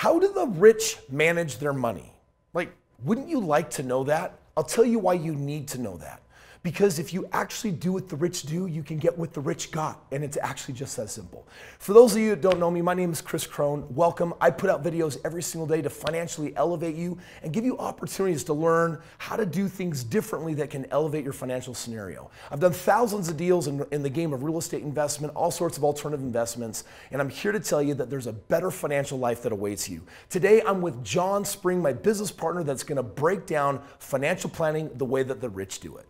How do the rich manage their money? Like, wouldn't you like to know that? I'll tell you why you need to know that. Because if you actually do what the rich do, you can get what the rich got. And it's actually just that simple. For those of you that don't know me, my name is Kris Krohn. Welcome. I put out videos every single day to financially elevate you and give you opportunities to learn how to do things differently that can elevate your financial scenario. I've done thousands of deals in the game of real estate investment, all sorts of alternative investments, and I'm here to tell you that there's a better financial life that awaits you. Today, I'm with John Spring, my business partner, that's going to break down financial planning the way that the rich do it.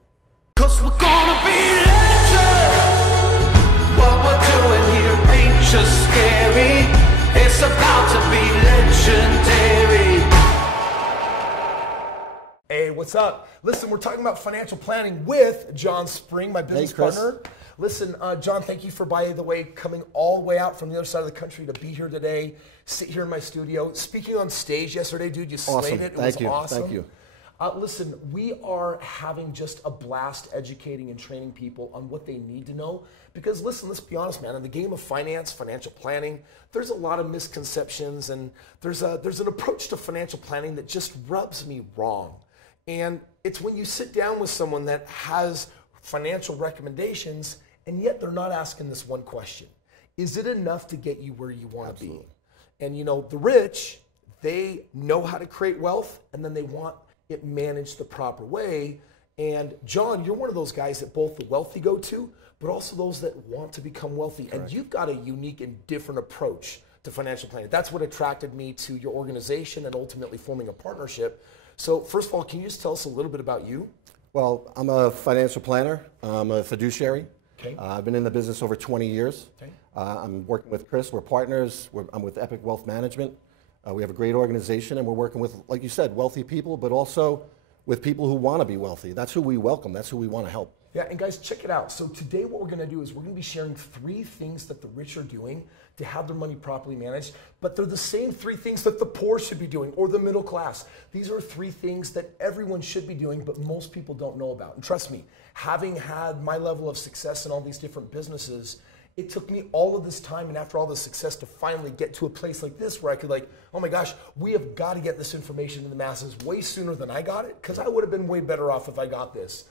'Cause we're gonna be legends. What we're doing here ain't just scary. It's about to be legendary. Hey, what's up? Listen, we're talking about financial planning with John Spring, my business partner. Listen, John, thank you for, by the way, coming all the way out from the other side of the country to be here today, sit here in my studio. Speaking on stage yesterday, dude, you slayed it. It was awesome. Thank you. Listen, we are having just a blast educating and training people on what they need to know. Because listen, let's be honest, man, in the game of finance, financial planning, there's a lot of misconceptions, and there's an approach to financial planning that just rubs me wrong. And it's when you sit down with someone that has financial recommendations, and yet they're not asking this one question. Is it enough to get you where you want to be? And you know, the rich, they know how to create wealth, and then they want it managed the proper way. And John, you're one of those guys that both the wealthy go to, but also those that want to become wealthy. Correct. And you've got a unique and different approach to financial planning. That's what attracted me to your organization and ultimately forming a partnership. So first of all, can you just tell us a little bit about you? Well, I'm a financial planner. I'm a fiduciary. Okay. I've been in the business over 20 years. Okay. I'm working with Kris. We're partners. I'm with Epic Wealth Management. We have a great organization, and we're working with, like you said, wealthy people, but also with people who want to be wealthy. That's who we welcome. That's who we want to help. Yeah, and guys, check it out. So today what we're going to do is we're going to be sharing 3 things that the rich are doing to have their money properly managed, but they're the same 3 things that the poor should be doing, or the middle class. These are 3 things that everyone should be doing, but most people don't know about. And trust me, having had my level of success in all these different businesses, it took me all of this time and after all this success to finally get to a place like this where I could oh my gosh, we have got to get this information to the masses way sooner than I got it, because I would have been way better off if I got this,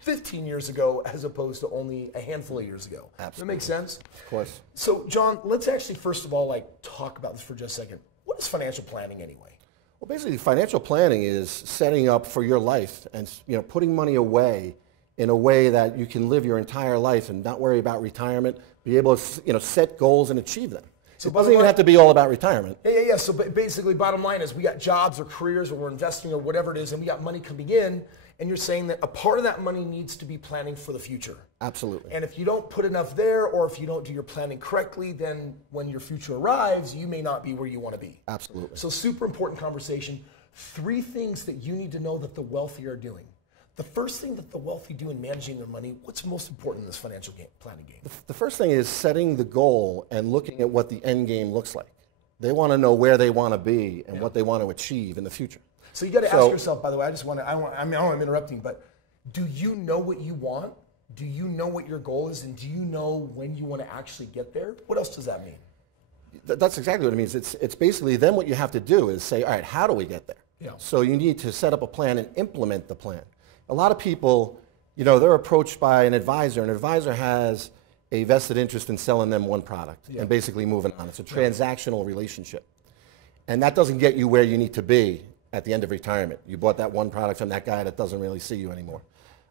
15 years ago as opposed to only a handful of years ago. Absolutely. Does that make sense? Of course. So John, let's actually first of all talk about this for just a second. What is financial planning anyway? Well, basically, financial planning is setting up for your life and putting money away in a way that you can live your entire life and not worry about retirement, be able to set goals and achieve them. So it doesn't even have to be all about retirement. Yeah. So basically, bottom line is we got jobs or careers or we're investing or whatever it is, and we got money coming in, and you're saying that a part of that money needs to be planning for the future. Absolutely. And if you don't put enough there, or if you don't do your planning correctly, then when your future arrives, you may not be where you want to be. Absolutely. So super important conversation. 3 things that you need to know that the wealthy are doing. The first thing that the wealthy do in managing their money, what's most important in this financial planning game? The first thing is setting the goal and looking at what the end game looks like. They want to know where they want to be and what they want to achieve in the future. So you got to ask yourself, by the way, I know I'm interrupting, but do you know what you want? Do you know what your goal is? And do you know when you want to actually get there? What else does that mean? That's exactly what it means. It's basically then what you have to do is say, all right, how do we get there? Yeah. So you need to set up a plan and implement the plan. A lot of people, they're approached by an advisor. An advisor has a vested interest in selling them one product and basically moving on. It's a transactional relationship. And that doesn't get you where you need to be at the end of retirement. You bought that one product from that guy that doesn't really see you anymore.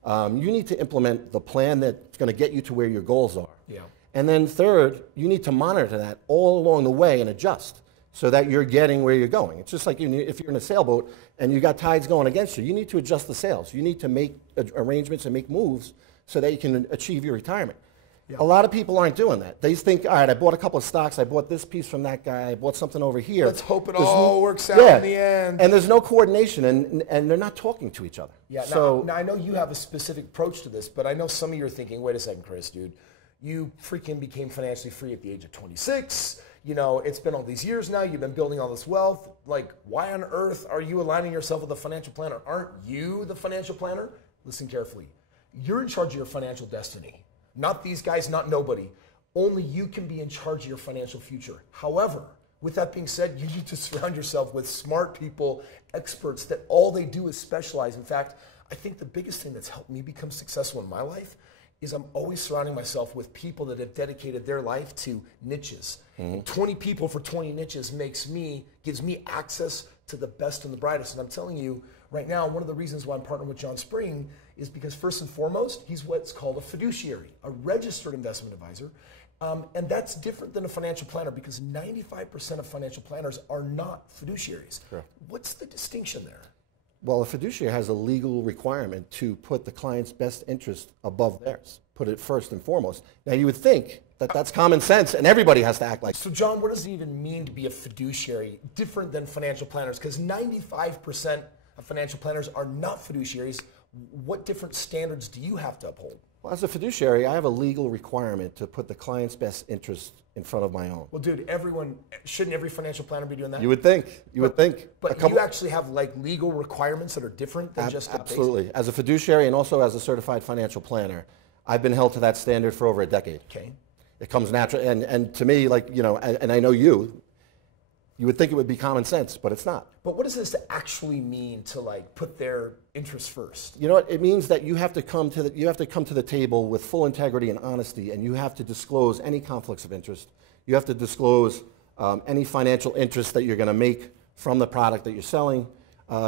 You need to implement the plan that's going to get you to where your goals are. Yeah. And then third, you need to monitor that all along the way and adjust so that you're getting where you're going. It's just like if you're in a sailboat and you got tides going against you, you need to adjust the sails. You need to make arrangements and make moves so that you can achieve your retirement. Yeah. A lot of people aren't doing that. They think, all right, I bought a couple of stocks, I bought this piece from that guy, I bought something over here. Let's hope it all works out in the end. And there's no coordination, and they're not talking to each other. Yeah, so, now I know you have a specific approach to this, but I know some of you are thinking, wait a second, Kris, dude. You freaking became financially free at the age of 26. It's been all these years now. You've been building all this wealth. Why on earth are you aligning yourself with a financial planner? Aren't you the financial planner? Listen carefully. You're in charge of your financial destiny. Not these guys, not nobody. Only you can be in charge of your financial future. However, with that being said, you need to surround yourself with smart people, experts that all they do is specialize. In fact, I think the biggest thing that's helped me become successful in my life is I'm always surrounding myself with people that have dedicated their life to niches. And 20 people for 20 niches gives me access to the best and the brightest. And I'm telling you right now, one of the reasons why I'm partnering with John Spring is because first and foremost, he's what's called a fiduciary, a registered investment advisor. And that's different than a financial planner because 95% of financial planners are not fiduciaries. Correct. What's the distinction there? Well, a fiduciary has a legal requirement to put the client's best interest above theirs, put it first and foremost. Now, you would think that that's common sense and everybody has to act like. So, John, what does it even mean to be a fiduciary, different than financial planners? Because 95% of financial planners are not fiduciaries. What different standards do you have to uphold? Well, as a fiduciary, I have a legal requirement to put the client's best interest in front of my own. Well, dude, shouldn't every financial planner be doing that? You would think. But you actually have like legal requirements that are different than just the absolutely. basic? As a fiduciary and also as a certified financial planner, I've been held to that standard for over a decade. Okay. It comes natural, and to me, like, you know, and I know you would think it would be common sense, but it's not. But what does this actually mean to like put their interests first? You know what? It means that you have to come to the table with full integrity and honesty, and you have to disclose any conflicts of interest. You have to disclose any financial interest that you're going to make from the product that you're selling.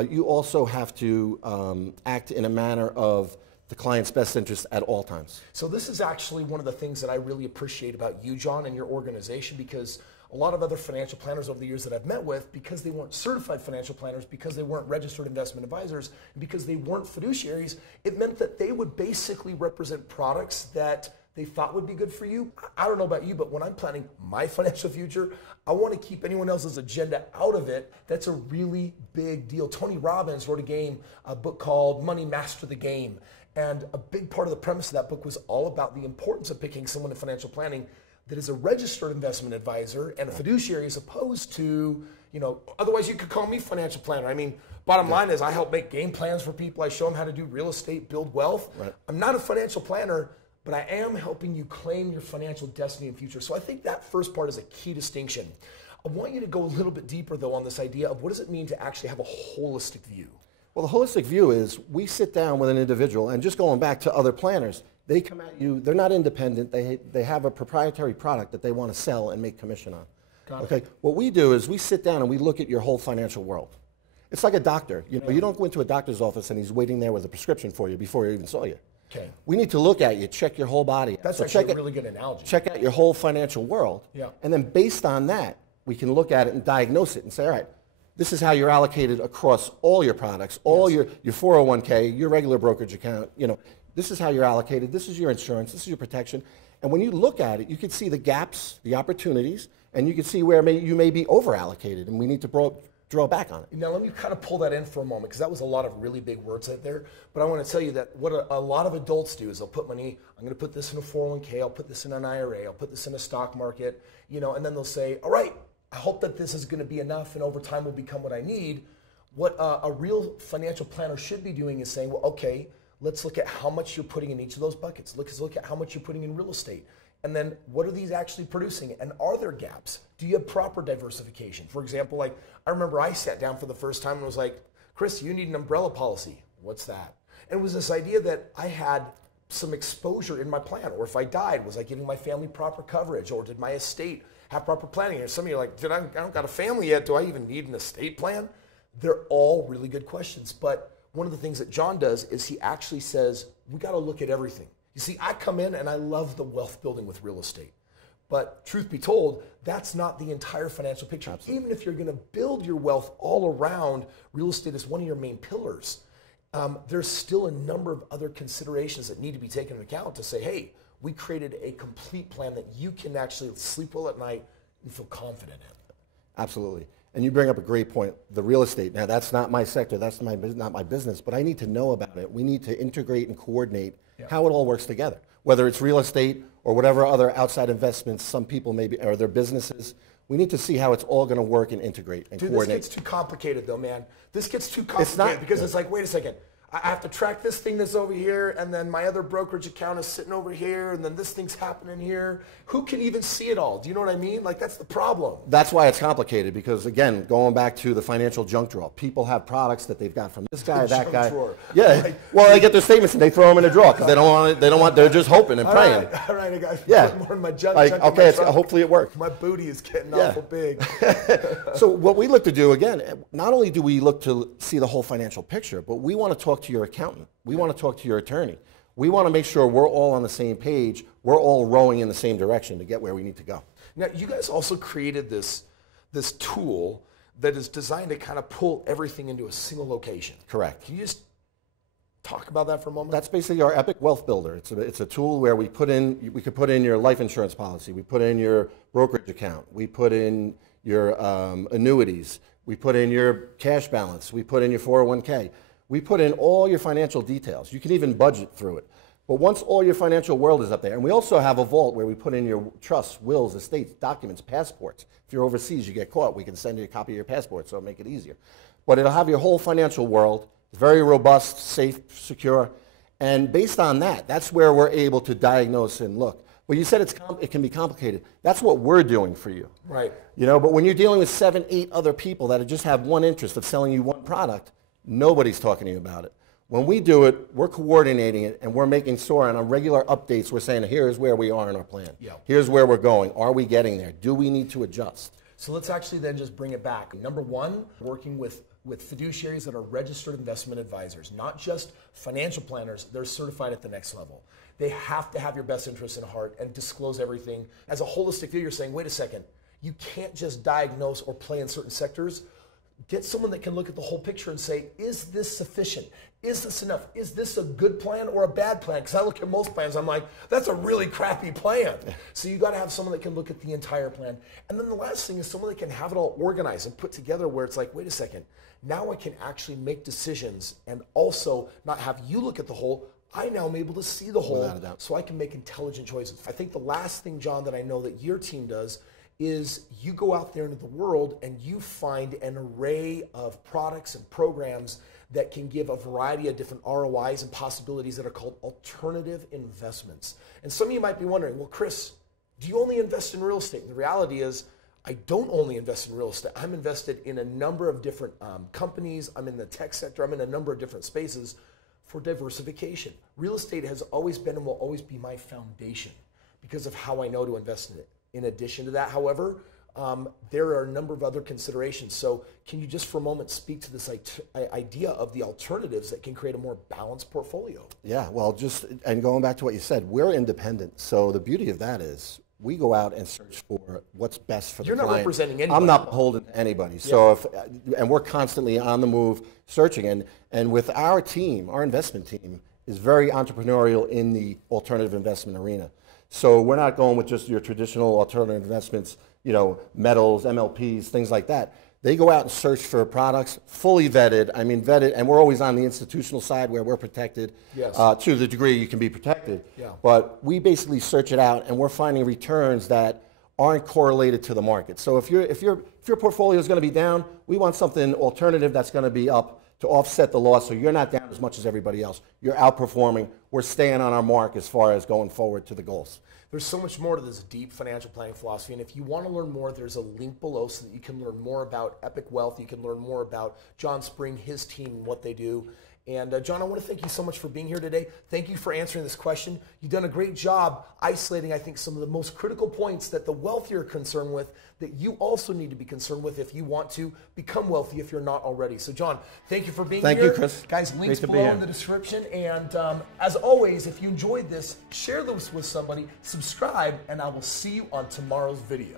You also have to act in a manner of the client's best interest at all times. So this is actually one of the things that I really appreciate about you, John, and your organization, because a lot of other financial planners over the years that I've met with, because they weren't certified financial planners, because they weren't registered investment advisors, and because they weren't fiduciaries, it meant that they would basically represent products that they thought would be good for you. I don't know about you, but when I'm planning my financial future, I want to keep anyone else's agenda out of it. That's a really big deal. Tony Robbins wrote a book called Money Master the Game. And a big part of the premise of that book was all about the importance of picking someone in financial planning that is a registered investment advisor and a fiduciary, as opposed to, you know, otherwise you could call me financial planner. I mean, bottom line is I help make game plans for people. I show them how to do real estate, build wealth. Right. I'm not a financial planner, but I am helping you claim your financial destiny and future. So I think that first part is a key distinction. I want you to go a little bit deeper, though, on this idea of what does it mean to actually have a holistic view? Well, the holistic view is we sit down with an individual, and just going back to other planners, they come at you, they're not independent, they have a proprietary product that they want to sell and make commission on. Got okay, it. What we do is we sit down and we look at your whole financial world. It's like a doctor. You know, you don't go into a doctor's office and he's waiting there with a prescription for you before he even saw you. Okay. We need to look at you, check your whole body. That's actually a really good analogy. Check out your whole financial world. Yeah. And then based on that, we can look at it and diagnose it and say, all right, this is how you're allocated across all your products, all your 401k, your regular brokerage account, you know, this is how you're allocated, this is your insurance, this is your protection. And when you look at it, you can see the gaps, the opportunities, and you can see where you may be over allocated, and we need to draw back on it. Now let me kind of pull that in for a moment, because that was a lot of really big words out there. But I want to tell you that what a lot of adults do is they'll put money, I'm going to put this in a 401k, I'll put this in an IRA, I'll put this in a stock market, you know, and then they'll say, all right, I hope that this is going to be enough and over time will become what I need. What a real financial planner should be doing is saying, well, okay, let's look at how much you're putting in each of those buckets. Let's look at how much you're putting in real estate. And then what are these actually producing? And are there gaps? Do you have proper diversification? For example, like I remember I sat down for the first time and was like, Kris, you need an umbrella policy. What's that? And it was this idea that I had some exposure in my plan, or if I died, was I giving my family proper coverage, or did my estate have proper planning? And some of you are like, I don't got a family yet. Do I even need an estate plan? They're all really good questions. But one of the things that John does is he actually says, we got to look at everything. You see, I come in and I love the wealth building with real estate. But truth be told, that's not the entire financial picture. Absolutely. Even if you're going to build your wealth all around real estate as one of your main pillars, there's still a number of other considerations that need to be taken into account to say, hey, we created a complete plan that you can actually sleep well at night and feel confident in. Absolutely. And you bring up a great point, the real estate. Now, that's not my sector, that's not my business, but I need to know about it. We need to integrate and coordinate how it all works together, whether it's real estate or whatever other outside investments some people maybe, or their businesses. We need to see how it's all going to work and integrate and coordinate. This gets too complicated though, man. This gets too complicated because it's like, wait a second. I have to track this thing that's over here, and then my other brokerage account is sitting over here, and then this thing's happening here. Who can even see it all? Do you know what I mean? Like, that's the problem. That's why it's complicated, because again, going back to the financial junk drawer, people have products that they've got from this guy, that guy. Drawer. Yeah. Well, they get their statements and they throw them in a drawer because they don't want. They're just hoping and praying. All right, I got Yeah. more in my junk. Like, junk okay, in my hopefully it works. My booty is getting awful big. So what we look to do, again, not only do we look to see the whole financial picture, but we want to talk to your accountant. We want to talk to your attorney. We want to make sure we're all on the same page. We're all rowing in the same direction to get where we need to go. Now, you guys also created this tool that is designed to kind of pull everything into a single location. Correct. Can you just talk about that for a moment? That's basically our Epic Wealth Builder. It's a tool where we could put in your life insurance policy. We put in your brokerage account. We put in your annuities. We put in your cash balance. We put in your 401k. We put in all your financial details. You can even budget through it. But once all your financial world is up there, and we also have a vault where we put in your trusts, wills, estates, documents, passports. If you're overseas, you get caught, we can send you a copy of your passport, so it'll make it easier. But it'll have your whole financial world. It's very robust, safe, secure. And based on that, that's where we're able to diagnose and look. Well, you said it can be complicated. That's what we're doing for you. Right. You know, but when you're dealing with 7, 8 other people that just have one interest of selling you one product, nobody's talking to you about it. When we do it, we're coordinating it, and we're making sure on our regular updates, we're saying, here's where we are in our plan. Yeah. Here's where we're going. Are we getting there? Do we need to adjust? So let's actually then just bring it back. Number one, working with fiduciaries that are registered investment advisors, not just financial planners. They're certified at the next level. They have to have your best interests in heart and disclose everything. As a holistic view, you're saying, wait a second, you can't just diagnose or play in certain sectors. Get someone that can look at the whole picture and say, is this sufficient? Is this enough? Is this a good plan or a bad plan? Because I look at most plans, I'm like, that's a really crappy plan. So you got to have someone that can look at the entire plan. And then the last thing is someone that can have it all organized and put together where it's like, wait a second, now I can actually make decisions and also not have you look at the whole. I now am able to see the whole so I can make intelligent choices. I think the last thing, John, that I know that your team does is you go out there into the world and you find an array of products and programs that can give a variety of different ROIs and possibilities that are called alternative investments. And some of you might be wondering, well, Kris, do you only invest in real estate? And the reality is, I don't only invest in real estate. I'm invested in a number of different companies. I'm in the tech sector. I'm in a number of different spaces for diversification. Real estate has always been and will always be my foundation because of how I know to invest in it. In addition to that, however, there are a number of other considerations. So can you just for a moment speak to this idea of the alternatives that can create a more balanced portfolio? Yeah, well, and going back to what you said, we're independent. So the beauty of that is we go out and search for what's best for the client. You're not representing anybody. I'm not beholden to anybody. So and we're constantly on the move searching. And with our team, our investment team is very entrepreneurial in the alternative investment arena. So we're not going with just your traditional alternative investments, you know, metals, MLPs, things like that. They go out and search for products, fully vetted, and we're always on the institutional side where we're protected to the degree you can be protected. Yeah. But we basically search it out, and we're finding returns that aren't correlated to the market. So if your portfolio is going to be down, we want something alternative that's going to be up to offset the loss, so you're not down as much as everybody else. You're outperforming. We're staying on our mark as far as going forward to the goals. There's so much more to this deep financial planning philosophy, and if you want to learn more, there's a link below so that you can learn more about Epic Wealth. You can learn more about John Spring, his team, and what they do. And John, I want to thank you so much for being here today. Thank you for answering this question. You've done a great job isolating, I think, some of the most critical points that the wealthier are concerned with that you also need to be concerned with if you want to become wealthy if you're not already. So John, thank you for being here. Thank you, Kris. Guys, links below in the description. And as always, if you enjoyed this, share this with somebody, subscribe, and I will see you on tomorrow's video.